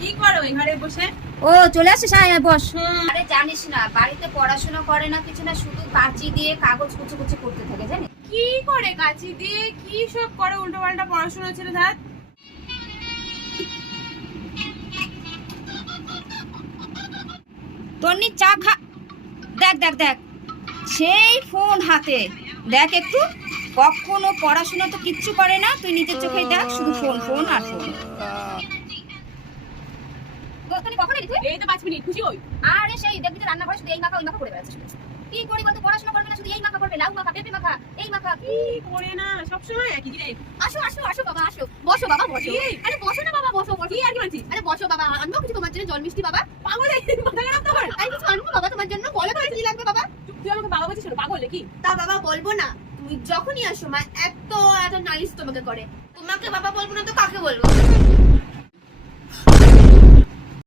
কি করো ঘরে বসে? ও চলে আসছিস, আয় আয় বস। আরে জানিস না, বাড়িতে পড়াশোনা করে না কিছু না, শুধু কাঁচি দিয়ে কাগজ কুচি কুচি করতে থাকে জানিস। কি করে কাচি দিয়ে কি সব করে, উল্টো পাল্টা পড়াশোনা ছেড়ে ধার। তন্নি চা খা। দেখ দেখ দেখ, সেই ফোন হাতে, দেখ একটু, কখনো পড়াশোনা তো কিচ্ছু করে না, তুই নিজের চোখেই দেখ, শুধু ফোন ফোন আর ফোন। তুই কখন এলি তুই? এই তো 5 মিনিট, খুশি হই। আরে সেই দেখবি তো রান্না করে শুধু এই মাখা ওই মাখা করে বেড়াচ্ছিস। কি করি বলতো, পড়াশোনা করবে না, শুধু এই মাখা করবে, লাউ মাখা, পেঁপে মাখা, এই মাখা। কি করে না সব সময় একই রে। আসো আসো আসো বাবা, আসো বসো বাবা, বসো। এই। আরে বসো না বাবা, বসো বসো। কি আর কি বলছিস? আরে বসো বাবা, আনবো কিছু তোমার জন্য, জল মিষ্টি বাবা। পাগল হয়ে মাথা খারাপ তোমার? আরে কিছু আনবো বাবা তোমার জন্য, বলো তো কি লাগবে বাবা। তুই আমাকে বাবা বলছিস কেন? পাগল নাকি? তা বাবা বলবো না, তুমি যখনই আসো মা এত নালিশ তোমাকে করে। তোমাকে বাবা বলবো না তো কাকে বলবো?